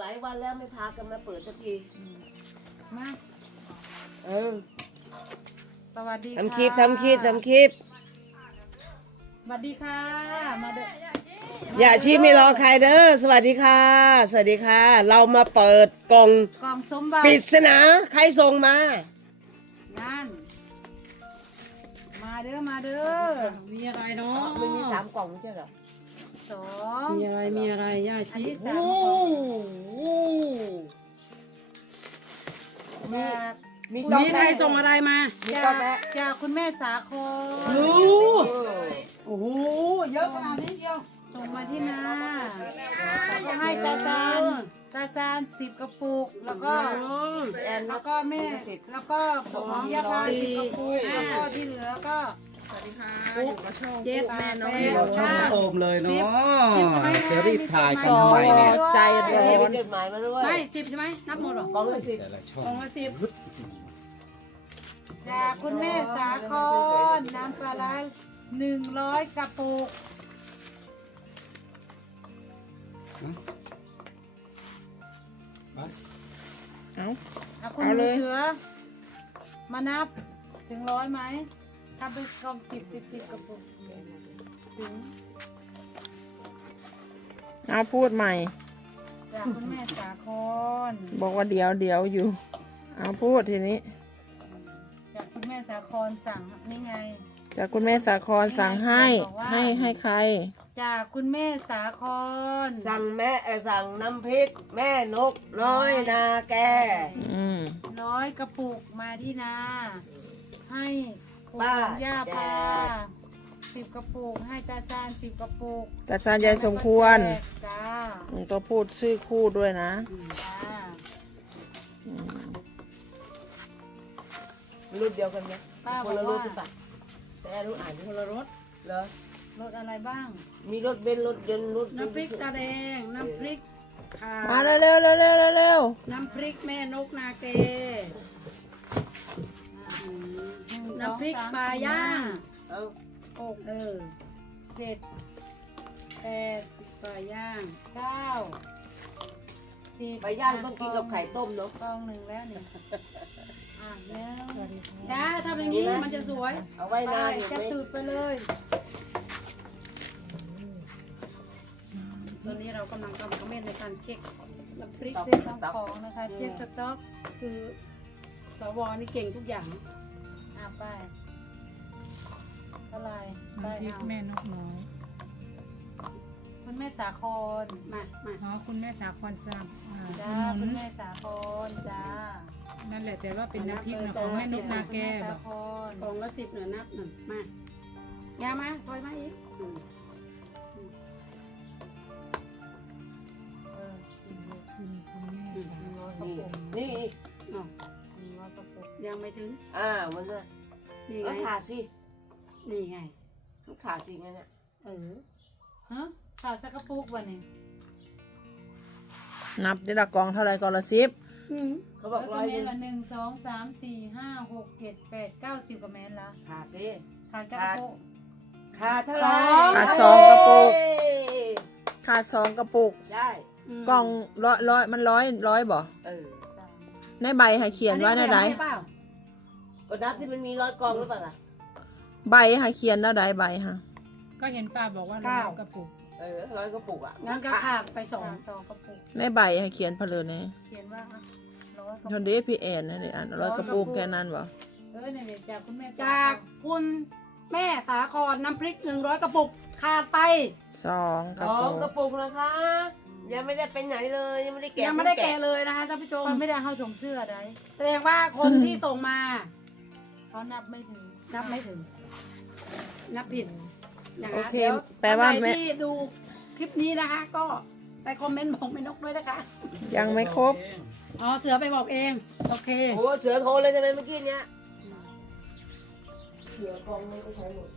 หลายวันแล้วไม่พากันมาเปิดสักที มาเออสวัสดีทำคลิปทำคลิปทำคลิป สวัสดีค่ะ มาเด้ออย่าชี้ไม่รอใครเด้อสวัสดีค่ะ สวัสดีค่ะ เรามาเปิดกล่องกล่องสมบัติปริศนาใครส่งมานั่นมาเด้อมาเด้อมีอะไรเนาะมันมีสามกล่องไม่ใช่เหรอ สอง มีอะไรมีอะไรย่าอันชีที่สาม โอ้โหจากมีวันนี้ใครส่งอะไรมา มีจากกาแฟจากคุณแม่สาครโอ้เออโอ้โหเยอะขนาดนี้เดียวส่งมาที่นาก็ให้ตาซานตาซานสิบกระปุก แล้วก็แอนแล้วก็แม่ แล้วก็ของยาพาสิบกระปุกแล้วก็ที่เหลือก็ เจ็ดแปดแปดเราช่องเก้า โอมเลยเนาะสิบสิบจะรีบถ่ายกันทำไมเนี่ย ใจร้อน จดหมายมาด้วยไม่สิบใช่ไหมนับหมดเหรอกล่องละสิบแต่ละช่อกล่องงละสิบจากคุณแม่สาครน้ำปลาร้าหนึ่งร้อยกระปุกเอาเอาคุณเอาเลย เสือมานับถึงร้อยไหม ทำเป็นกล่องสิบสิบสิบกระปุกถึงเอาพูดใหม่ จากคุณแม่สาคร บอกว่าเดี๋ยวเดี๋ยวอยู่ เอาพูดทีนี้ จากคุณแม่สาครสั่งนี่ไง จากคุณแม่สาครสั่งให้บอกว่าให้ให้ใคร จากคุณแม่สาคร สั่งแม่เออสั่งน้ำพริก แม่นกน้อยนาแก อืมร้อยกระปุกมาที่นา ให้ ปู่ป้า ของย่าพาแจกสิบกระปุกให้ตาซานสิบกระปุกแต่สารยายสมควรแจกจ้าอืมตัวพูดชื่อคู่ด้วยนะจ้าอืมรุ่นเดียวกันไหมป้าคบอนกละรุ่ว่านหรือเปล่าแต่แอนรู้อ่านคนละรถเหรอรถอะไรบ้าง มีรถเบนซ์รถยนต์รถน้ำพริกตาแดง น้ำพริกข่ามาเร็วเร็วเร็วเร็วเร็วเร็วน้ำพริกแม่นกนาเกห นึ่งน้ำพริกสองสมปลาย่างเอาหกเออเจ็ดแปดปลาย่างเก้าสิบไปย่างต้องกินกับไข่ต้มเนาะกองหนึ่งแล้วนี่อะแล้วสวัสดีค่ะจ้าทำอย่างนี้มันจะสวย เอาไว้ไปนานอยู่จะไหมตูดไปเลย ตอนนี้เรากำลังทำคอมเมนต์ในการเช็คน้ำพริกเช็คของของนะคะเช็คสต็อกคือ สวนี่เก่งทุกอย่างอะไปเท่าไหร่ไปน้ำพริกเอาแม่นกน้อยคุณแม่สาครมามา อ๋อคุณแม่สาครทราบอ่าจ้าถนคุณนแม่สาครจ้านั่นแหละแต่ว่าเป็นน้ำพริกนะของแม่นกนาแก้คุณม่บสาอกครกล่องละสิบหน่อยนับหนึ่งมายามาถอยมาอีกอืมเออคุณคุณแม่สานี่นี่ อ๋อหนึ่งร้อยกระปุกยังไม่ถึง อ่ามันน่ะนี่ก็ไงขาดสินี่ไง มันขาดสิงั้นน่ะเออ ฮะข่าวสักกระปุกวันนี้นับที่ละกองเท่าไหรกองละสิบอืมเขาบอกแล้วร้ก็อยเมหนึนงละหนึ่งสองสามสี่ห้าหกเจ็ดแปดเก้าสิบกว่าเมนละขาดดิ ขาดกระปุก ขาดเท่าไหร่ขาดสองกระปุก ขาดสองกระปุก ได้กล่องร้อยร้อยมันร้อยร้อยบ่เออ ในใบให้เขียนไว้ในใดอัเปล่าก็นับที่มันมีร้อยกองหรือเปล่าล่ะใบให้เขียนแล้วใดใบฮะก็เห็นป้าบอกว่าเรากระปุกเออร้อยกระปุกอะงั้นก็ขาดไปสองขาดสองกระปุกในใบให้เขียนเพลินนี่เขียนว่าอะร้อยกระคนปุกเดีพี่แอนนั่นเองอันร้อยกระปุกแค่นั้นบ่เออเนี่ยเดี๋ยวจากคุณแม่จากคุณแม่สาครน้ำพริกหนึ่งร้อยกระปุกขาดไปสองกสระอปุงกกระปุกนะคะ ยังไม่ได้ไปไหนเลยยังไม่ได้แกะยังไม่ได้แกะเลยนะคะท่านผู้ชมมันไม่ได้เข้าถงเสื้อได้แสดงว่าคนที่ส่งมาเขานับไม่ถึงนับไม่ถึง นับผิดนะโอคะเคเดี๋ยวแปลว่าท่นใดแม่ที่ดูคลิปนี้นะคะ ก็ไปคอมเมนต์บอกแม่นกด้วยนะคะ ยังไม่ครบอ๋อเสือไปบอกเอง โอเคโอ้เสือโทรเลยใช่ไหมเมื่อกี้เนี้ยเสือกองมันก็ใช้หมด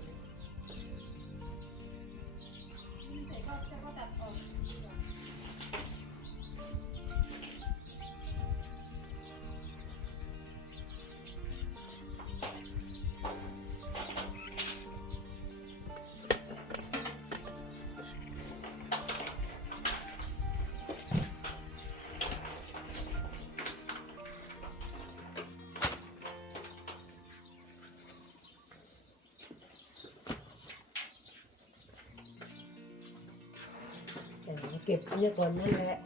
เก็บเนี่ยก่อนนั่นแหละ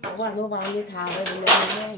เพราะว่าเมื่อวานนี้ทาไปมันยังไม่แห้ง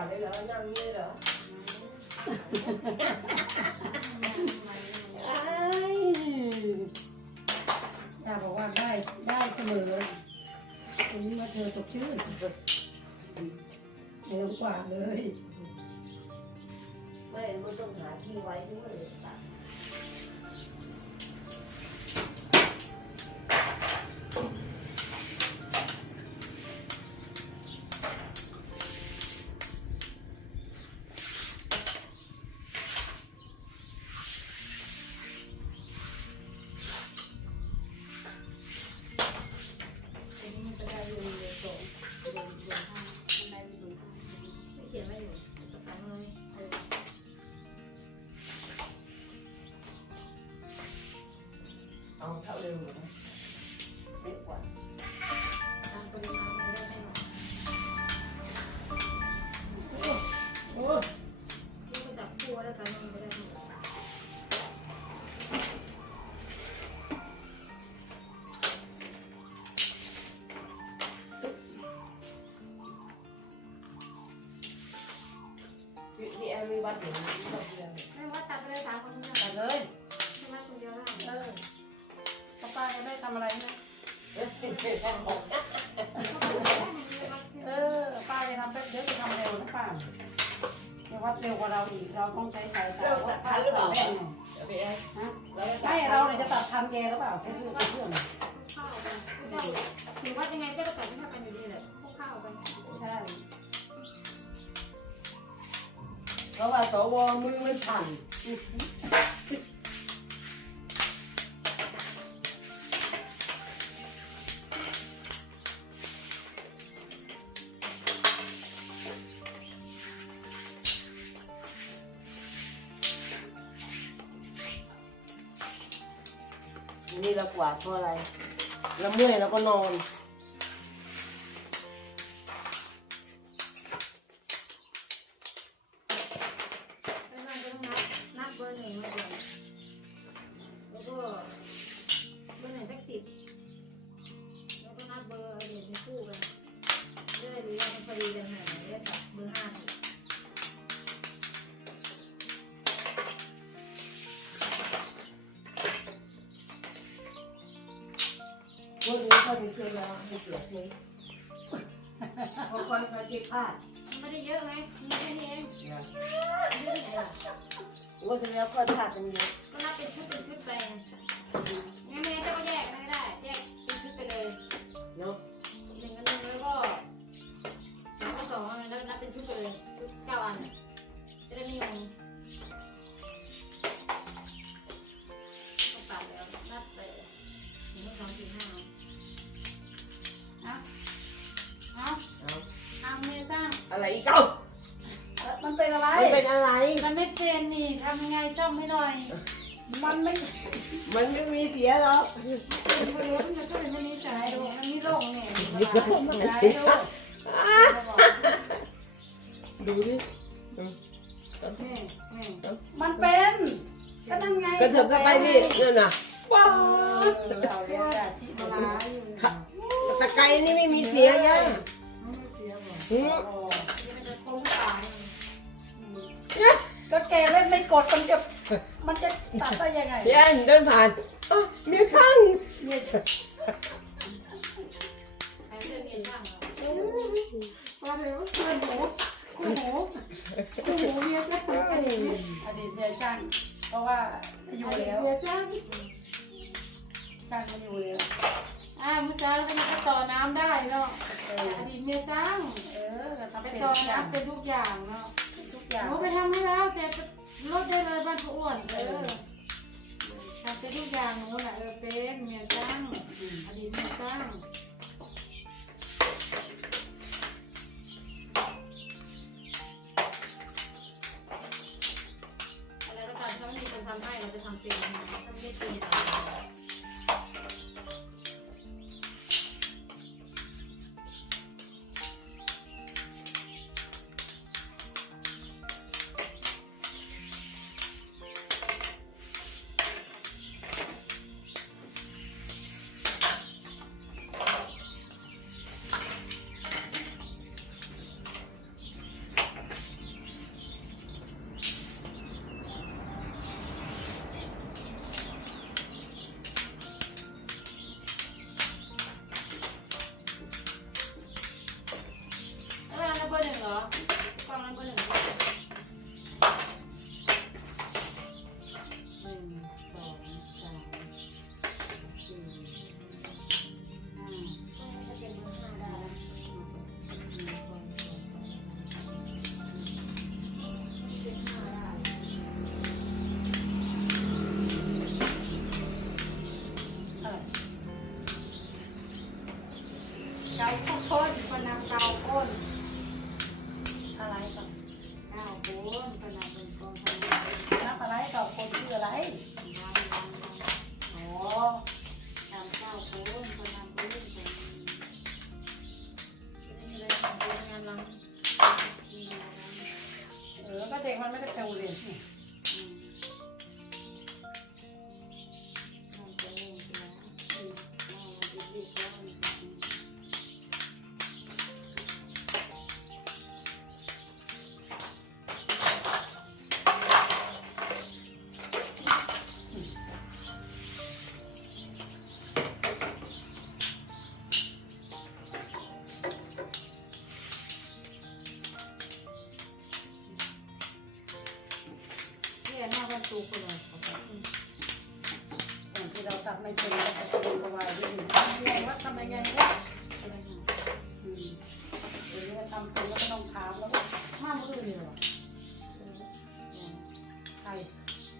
อนเลยเหรอยังนี้เหรอไตาบอกว่าได้ได้เสมอตรงนี้มาเจอสดชื่นเดิมกว่าเลย ไม่ต้องหาที่ไว้ด้วยตัด เท่าเดิมเลยเยอะกวาตามปริมาณมัได้ไม่หอกโอ้ยที่กระดับครัวแล้วกันไม่ได้ทุกที่เอาไว้วัดหนึ่ มือมันสั่นนี่เรากวาดเพราะอะไร แล้วเมื่อยเราก็นอน วันนี้เขาถึงเจอแล้วให้เกิดเลยเขาคอยคอยเช็คพลาดไม่ได้เยอะไงมีแค่นี้เองเยอะที่ไหนล่ะว่าจะแล้วคอยพลาดตรงนี้ก็นับเป็นชุดเป็นชุดไปงั้นไม่งั้นจะก็แยกไม่ได้ แยกเป็นชุดไปเลยเนาะหนึ่งกับหนึ่งแล้วก็สองกับสองแล้วนับเป็นชุดไปเลยชุดเก้าอันเนี่ยจะได้ไม่งง อะไรอีกเอ้ามันเป็นอะไร มันเป็นอะไร มันไม่เป็นนี่ทำยังไงซ่อมให้หน่อย มันไม่ มันไม่มีเสียหรอกเป็นบริเวณมันก็เลยไม่มีใจดูมันมีโรคเนี่ยมันมีใจดูดูดินี่นี่มันเป็น ก็นั่นไงกระเถิบเข้าไปดินั่นน่ะว้าเกเล่นไม่กดมันจะมันจะตัดได้ยังไงย่าเดินผ่านอ้าวเมียช่างเนี่ยใครเพื่อนเมียช่างเหรอมาเลยว่าเพื่อนหมูคู่หมูคู่หมูเมียช่างอดีตอดีตเมียช่างเพราะว่าไม่อยู่แล้วเมียช่างช่างไม่อยู่แล้วอ่ามุจ้าเราก็ยังไปต่อน้ำได้เนาะเอออดีตเมียสร้างเออเราทำไปเป็นต่อทุกอย่างน้ำเป็นทุกอย่างเนาะทุกอย่างหนูไปทำให้แล้วเสร็จ ลดได้เลยบ้านผู้อ้วนเออทำเป็นทุกอย่างหนูน่ะเออเป็นเมียสร้างอดีตเมียสร้างอะไรก็ตามถ้าไม่มีคนทำให้เราจะทำเป็นถ้าไม่ได้เป็น เร็ เดี๋ยวนี้ทำเป็นแล้วก็ต้องถามแล้วว่ามามือเลยหรอใคร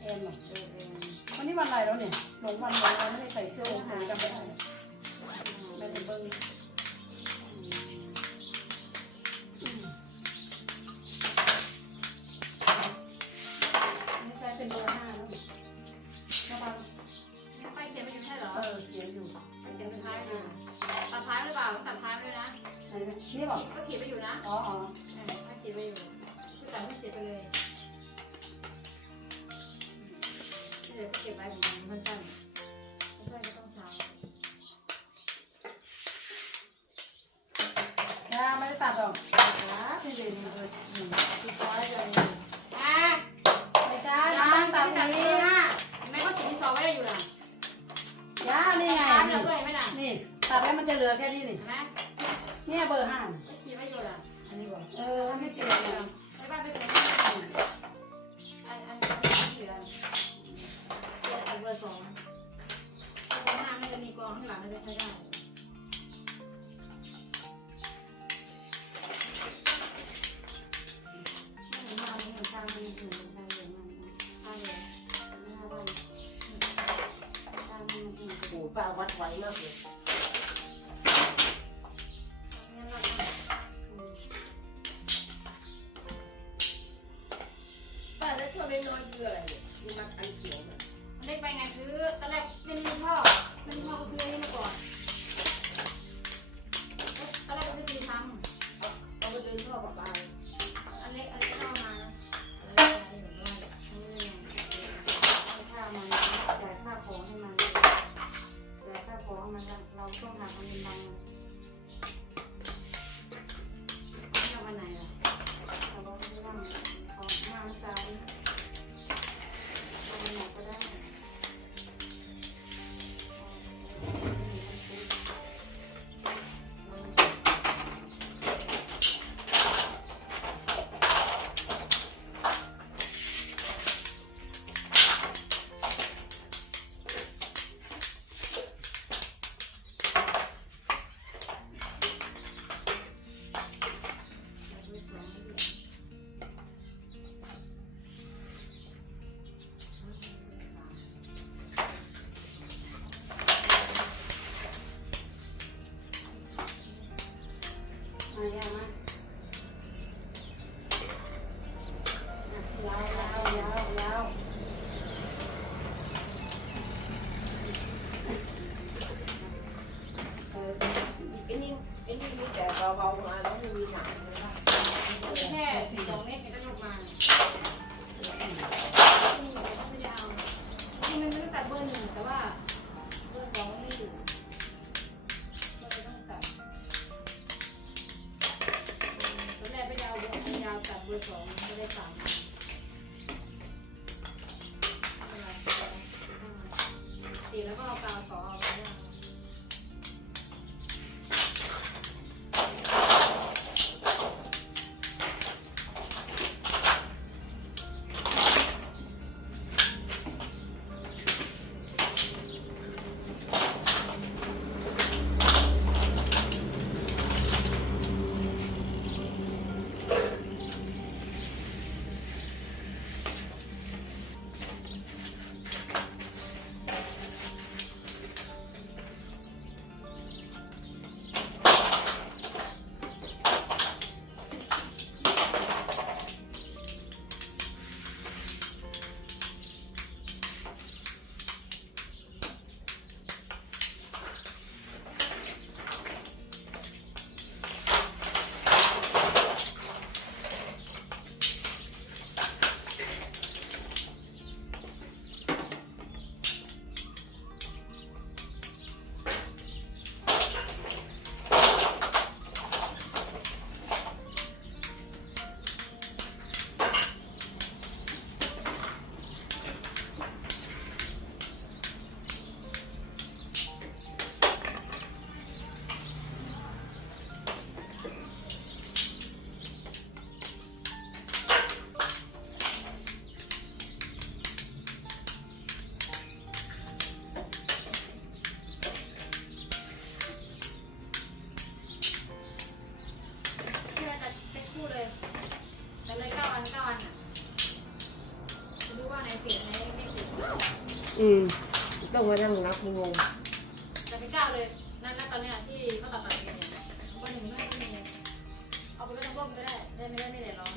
เอ็มหรอเออเออวันนี้วันอะไรแล้วเนี่ยหลงวันเลยเราไม่ได้ใส่เสื้อหาจำไม่ได้ไม่ได้เบิ้ง ห้านก็คิดไว้อยู่ละอันนี้บอกเออมันไม่เสียแล้ว เป็นมีพ่อเป็นพ่อก็ซื้อให้มาก่อน 会从这里打吗？ งงแต่ไม่กล้าเลยนั่นแหละตอนนี้ที่เขาตัดมาเปเนี่ยวันหนึ่งไม่ไมีเอาไปไว้ทั้งบ้องก็ได้ได้ไม่ได้ไม่ได้ร้อน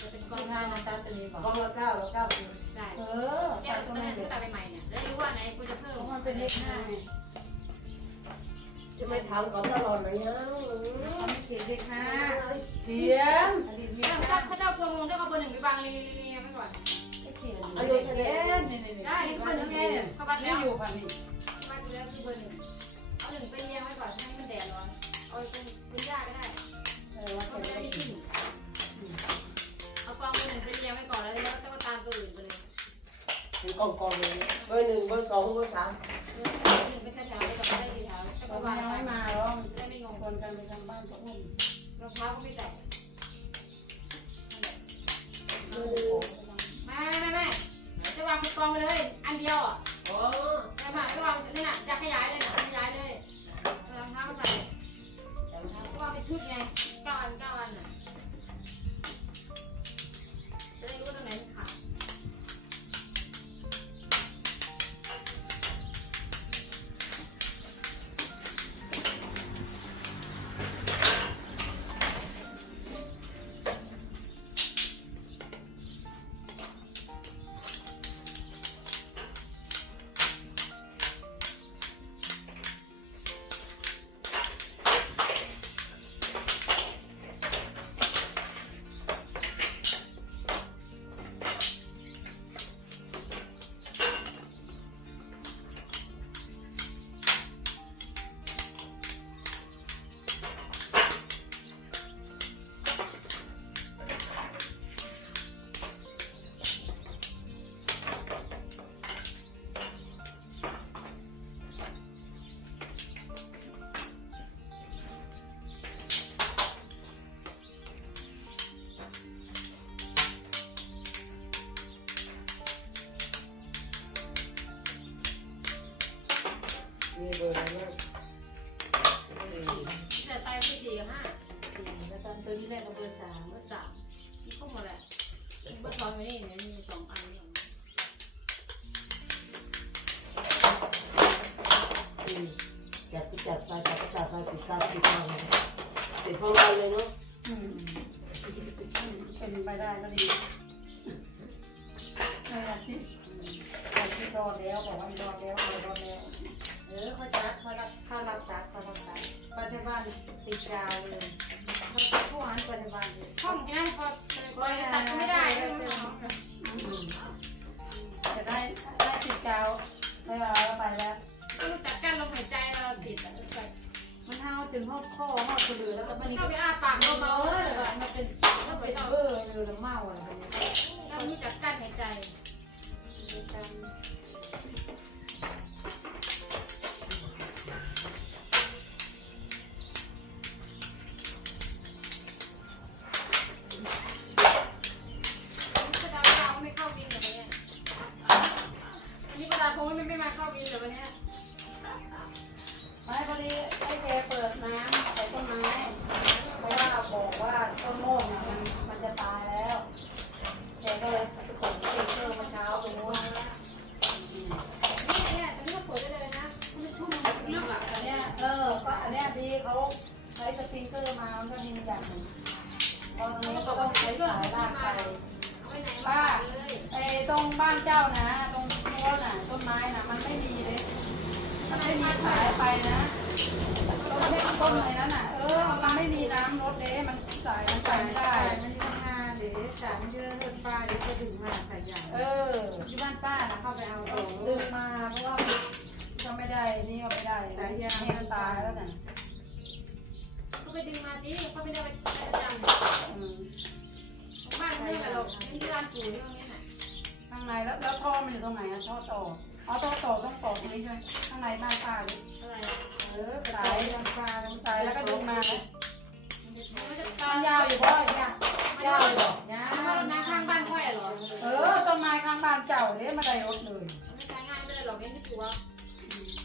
จะเป็นกองห้านะจ๊ะจะมีบอกล้องละเก้าละเก้าเองได้เออแก้วตอนนี้นเขาตัดไปใหม่เนี่ยได้รู้ว่าไหนกูจะเพิ่มมันเป็นเลขห้าจะไม่ทำก่อนตลอดเลยนะมันเขียนเลขห้าเขียนอดีเขถ้าถ้าเจ้าตัวงงได้เอาเบอร์หนึ่งไปบางลีลีลีไม่ก่อนเขียนอายุเท่าไหร่ พันนี่มาดูแล้วที่เบอร์หนึ่งเอาหนึ่งเป็นเยี่ยงไว้ก่อนให้มันแดดร้อน เอาเป็นเป็นหญ้าก็ได้เออว่าเป็นยาที่ได้กิเอากองเบอร์หนึ่งเป็นเยี่ยงไว้ก่อนแล้วแล้วก็ตามตัวอื่นไปเลยเป็นกองกองเลยเบอร์หนึ่งเบอร์สองเบอร์สามเออเอาหนึ่งไปแค่เช้าไว้ก่อนได้ทีเช้าแต่ก็วางไว้มาหรอกได้ไม่งงคนกันไปทำบ้านทุกคนรองเท้าก็ไม่แตกไม่ไม่ไม่จะวางเป็นกองไปเลย อันเดียวอะ มี มันเท้าจนหอบข้อหอบกระดือแล้วก็มันเข้าไปอ้าปากเบาๆเลยมันเป็นมันเป็นเบอร์อยู่แล้วเมาอะไรแบบนี้ต้องมีจักการหายใจ มามันก็ดีอย่างหนึ่งตอนนี้ก็ต้องใช้สายลากไปเอาไปไหนมาเลยไอ้ตรงบ้านเจ้านะ ตรงโน้นน่ะต้นไม้น่ะ มันไม่มีเลย มันไม่มีสายไปนะต้นต้นอะไรนั่นน่ะ เออ มันไม่มีน้ำรถเลยมันสายมันไปไม่ได้ มันทำงานหรือสารเยอะเลือดป้าหรือจะถึงมาใส่ใหญ่เออที่บ้านป้านะเข้าไปเอาโอ้ดึงมาเพราะว่าก็ไม่ได้ นี่ก็ไม่ได้สายยางมันตายแล้วน่ะ เขาไปดึงมาดิเขาไม่ได้ไปประจำอืมบ้านไม่แบบเราเป็นที่ร้านปู่เรื่องนี้น่ะข้างในแล้วแล้วท่อมันอยู่ตรงไหนอะท่อต่ออ๋อท่อต่อต้องต่อตรงนี้ใช่ไหมข้างในบ้านป้าดิอะไรเออสายลำปาลำสายแล้วก็ดึงมาไหมมันจะมันยาวอยู่เพราะอย่างเงี้ยยาวอยู่ยาถ้าเราน้ำข้างบ้านค่อยเหรอเออต้นไม้ข้างบ้านเจ้าเนี่ยมาได้รถเลยไม่ใช้ง่ายไม่ได้หรอกเน้นที่ตัว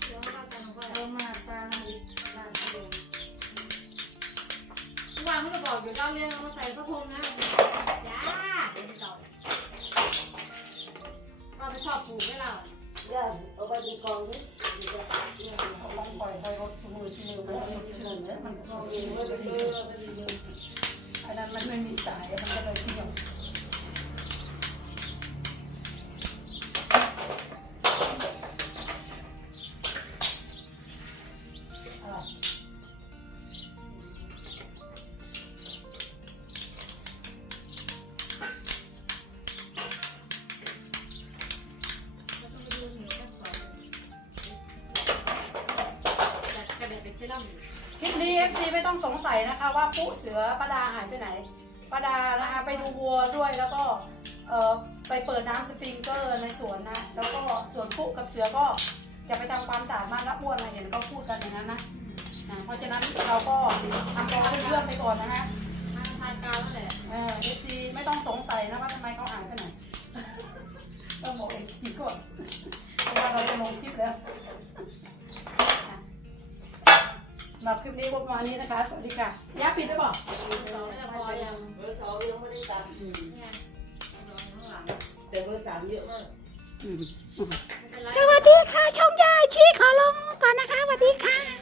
เดี๋ยวว่าจะน้องค่อย เอามา ไม่ก็บอกเดี๋ยวเราเรียนเราใส่พระพรมนะจ้าเดี๋ยวไปต่อเราไปชอบปู่ไม่เราย่าเอาไปเป็นกองดิต้องปล่อยไปรถมือที่มือมันมีเชื่อเนี่ยมันก็มีเบอร์เป็นเบอร์เป็นเบอร์อันนั้นมันไม่มีสายมันก็เลยเที่ยว คลิปนี้ FC ไม่ต้องสงสัยนะคะว่าปุ๊เสือป้าดาหายไปไหนป้าดานะคะไปดูวัวด้วยแล้วก็เอ่อไปเปิดน้ำสปริงเกอร์ในสวนนะ แล้วก็สวนปุ๊กับเสือก็จะไปทำความสะอาดบ้านละอ้วนอะไรเห็นก็พูดกันอย่างนั้นนะนะเพราะฉะนั้นเราก็ทำรอเพื่อนๆไปก่อนนะฮะทางทานกาวนั่นแหละเออเอซีไม่ต้องสงสัยนะว่าทำไมเขาอ่านขนาดต้องบอกเอซีก่อนเพราะว่าเราจะลงคลิปแล้ว หรับคลิปนี้พวกมาณนี้นะคะ สวัสดีค่ะย่าปิดได้บอกสองไม่จะพอยังเบอร์สองยังไม่ได้ตัดเนี่ยสองข้างหลังแต่เบอร์สามเยอะมากไม่เป็นไรสวัสดีค่ะช่องยายชี้ขอลงก่อนนะคะสวัสดีค่ะ